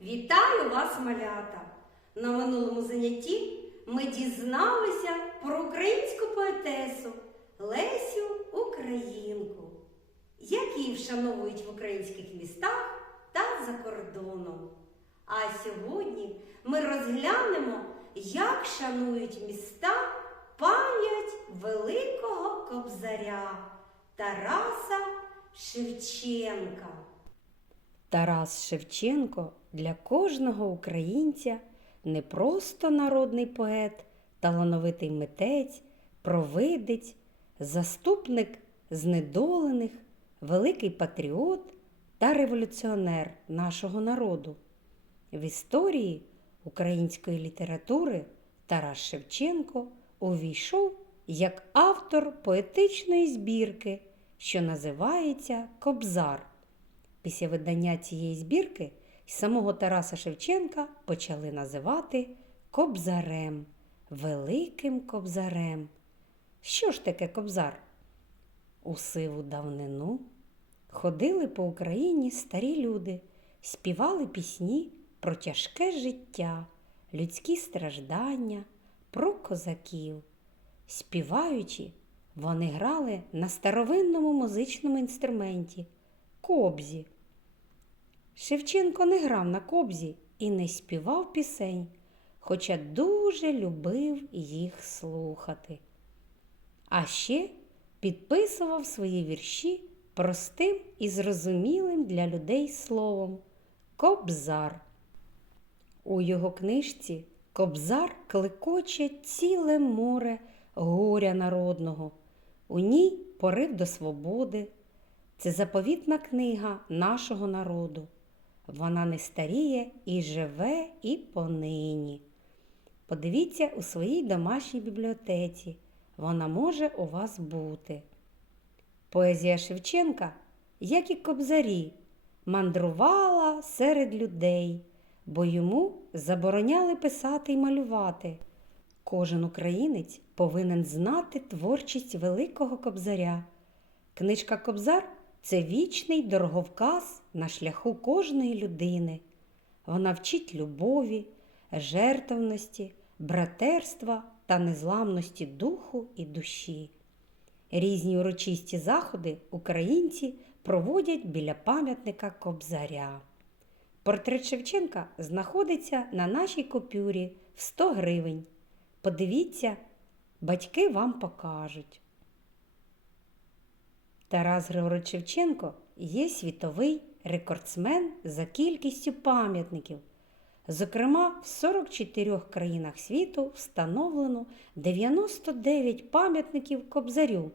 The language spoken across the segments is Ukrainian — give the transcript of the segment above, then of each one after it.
Вітаю вас, малята! На минулому занятті ми дізналися про українську поетесу Лесю Українку, як її вшановують в українських містах та за кордоном. А сьогодні ми розглянемо, як шанують міста пам'ять великого кобзаря Тараса Шевченка. Тарас Шевченко для кожного українця не просто народний поет, талановитий митець, провидець, заступник знедолених, великий патріот та революціонер нашого народу. В історії української літератури Тарас Шевченко увійшов як автор поетичної збірки, що називається Кобзар. Після видання цієї збірки самого Тараса Шевченка почали називати Кобзарем, Великим Кобзарем. Що ж таке кобзар? У сиву давнину ходили по Україні старі люди, співали пісні про тяжке життя, людські страждання, про козаків. Співаючи, вони грали на старовинному музичному інструменті кобзі. Шевченко не грав на кобзі і не співав пісень, хоча дуже любив їх слухати. А ще підписував свої вірші простим і зрозумілим для людей словом Кобзар. У його книжці Кобзар клекоче ціле море горя народного. У ній порив до свободи. Це заповітна книга нашого народу. Вона не старіє і живе і понині. Подивіться у своїй домашній бібліотеці. Вона може у вас бути. Поезія Шевченка, як і кобзарі, мандрувала серед людей, бо йому забороняли писати й малювати. Кожен українець повинен знати творчість великого кобзаря. Книжка Кобзар це вічний дороговказ на шляху кожної людини. Вона вчить любові, жертовності, братерства та незламності духу і душі. Різні урочисті заходи українці проводять біля пам'ятника Кобзаря. Портрет Шевченка знаходиться на нашій купюрі в 100 гривень. Подивіться, батьки вам покажуть. Тарас Григорович Шевченко є світовий рекордсмен за кількістю пам'ятників. Зокрема, в 44 країнах світу встановлено 99 пам'ятників Кобзарю.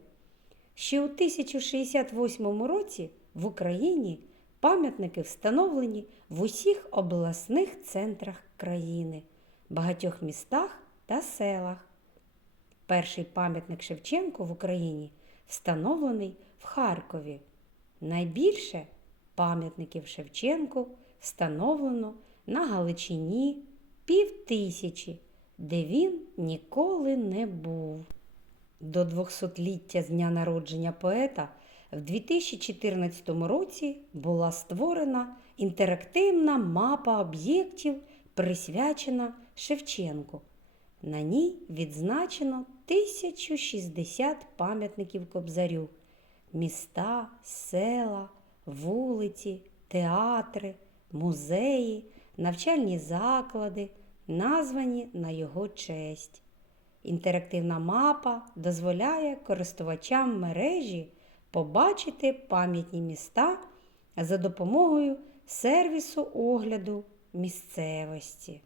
Ще у 1068 році в Україні пам'ятники встановлені в усіх обласних центрах країни, багатьох містах та селах. Перший пам'ятник Шевченку в Україні встановлений в Харкові. Найбільше пам'ятників Шевченку встановлено на Галичині пів тисячі, де він ніколи не був. До 200-ліття з дня народження поета в 2014 році була створена інтерактивна мапа об'єктів, присвячена Шевченку. На ній відзначено 1060 пам'ятників Кобзарю, міста, села, вулиці, театри, музеї, навчальні заклади, названі на його честь. Інтерактивна мапа дозволяє користувачам мережі побачити пам'ятні міста за допомогою сервісу огляду місцевості.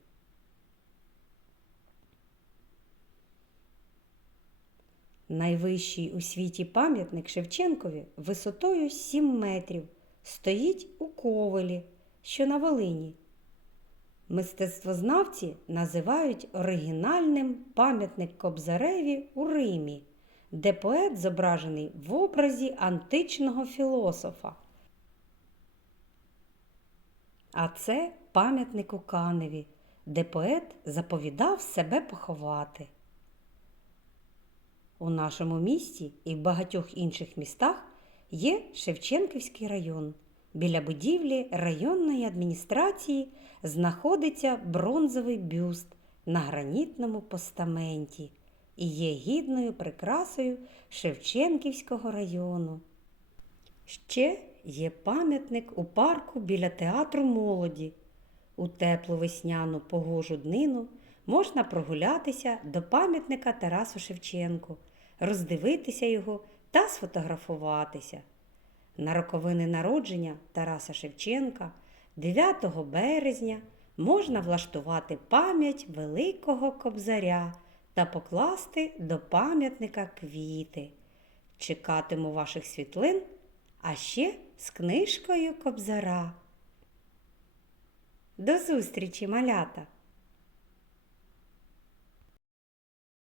Найвищий у світі пам'ятник Шевченкові висотою 7 метрів стоїть у Ковелі, що на Волині. Мистецтвознавці називають оригінальним пам'ятник Кобзареві у Римі, де поет зображений в образі античного філософа. А це пам'ятник у Каневі, де поет заповідав себе поховати. У нашому місті і в багатьох інших містах є Шевченківський район, Біля будівлі районної адміністрації знаходиться бронзовий бюст на гранітному постаменті і є гідною прикрасою Шевченківського району. Ще є пам'ятник у парку біля театру молоді. У теплу весняну погожу днину можна прогулятися до пам'ятника Тарасу Шевченку, роздивитися його та сфотографуватися. На роковини народження Тараса Шевченка 9 березня можна влаштувати пам'ять Великого Кобзаря та покласти до пам'ятника квіти. Чекатиму ваших світлин, а ще з книжкою Кобзара. До зустрічі, малята!